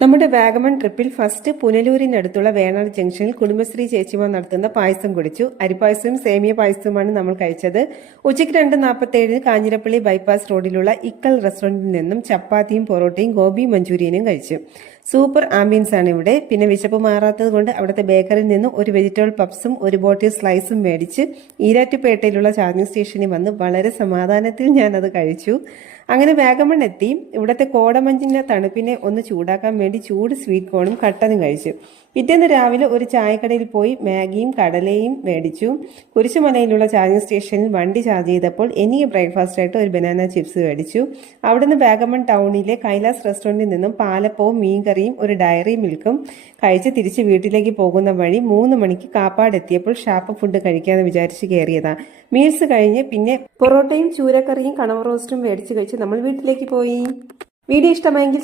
നമ്മുടെ വാഗമൺ ട്രിപ്പിൽ ഫസ്റ്റ് പുനലൂരിനടുത്തുള്ള വേണാട് ജംഗ്ഷനിൽ കുടുംബശ്രീ ചേച്ചിമാർ നടത്തുന്ന പായസം കുടിച്ചു. അരിപ്പായസവും സേമിയ പായസവുമാണ് നമ്മൾ കഴിച്ചത്. ഉച്ചയ്ക്ക് 2:47 കാഞ്ഞിരപ്പള്ളി ബൈപ്പാസ് റോഡിലുള്ള ഇക്കൽ റെസ്റ്റോറന്റിൽ നിന്നും ചപ്പാത്തിയും പൊറോട്ടയും ഗോബി മഞ്ചൂരിയനും കഴിച്ചു. സൂപ്പർ ആംബിയൻസ് ആണ് ഇവിടെ. പിന്നെ വിശപ്പ് മാറാത്തത് കൊണ്ട് അവിടുത്തെ ബേക്കറിയിൽ നിന്ന് ഒരു വെജിറ്റബിൾ പപ്സും ഒരു ബോട്ടിൽ സ്ലൈസും മേടിച്ച് ഈരാറ്റുപേട്ടയിലുള്ള ചാർജിംഗ് സ്റ്റേഷനിൽ വന്ന് വളരെ സമാധാനത്തിൽ ഞാനത് കഴിച്ചു. അങ്ങനെ വാഗമൺ എത്തി. ഇവിടുത്തെ കോടമഞ്ഞിന്റെ തണുപ്പിനെ ഒന്ന് ചൂടാക്കാൻ വേണ്ടി ചൂട് സ്വീറ്റ് കോണും കട്ടനും കഴിച്ചു. പിറ്റേന്ന് രാവിലെ ഒരു ചായക്കടയിൽ പോയി മാഗിയും കടലയും മേടിച്ചു. കുരിശുമലയിലുള്ള ചാർജിംഗ് സ്റ്റേഷനിൽ വണ്ടി ചാർജ് ചെയ്തപ്പോൾ എനിക്ക് ബ്രേക്ക്ഫാസ്റ്റ് ആയിട്ട് ഒരു ബനാന ചിപ്സ് മേടിച്ചു. അവിടുന്ന് വാഗമൺ ടൗണിലെ കൈലാസ് റെസ്റ്റോറന്റിൽ നിന്നും പാലപ്പവും മീൻകറിയും ഒരു ഡയറി മിൽക്കും കഴിച്ച് തിരിച്ച് വീട്ടിലേക്ക് പോകുന്ന വഴി 3 മണിക്ക് കാപ്പാട് എത്തിയപ്പോൾ ഷാപ്പ് ഫുഡ് കഴിക്കാമെന്ന് വിചാരിച്ച് കയറിയതാണ്. മീൽസ് കഴിഞ്ഞ് പിന്നെ പൊറോട്ടയും ചൂരക്കറിയും കണവ റോസ്റ്റും മേടിച്ച് കഴിച്ച് നമ്മൾ വീട്ടിലേക്ക് പോയി. വീഡിയോ ഇഷ്ടമായെങ്കിൽ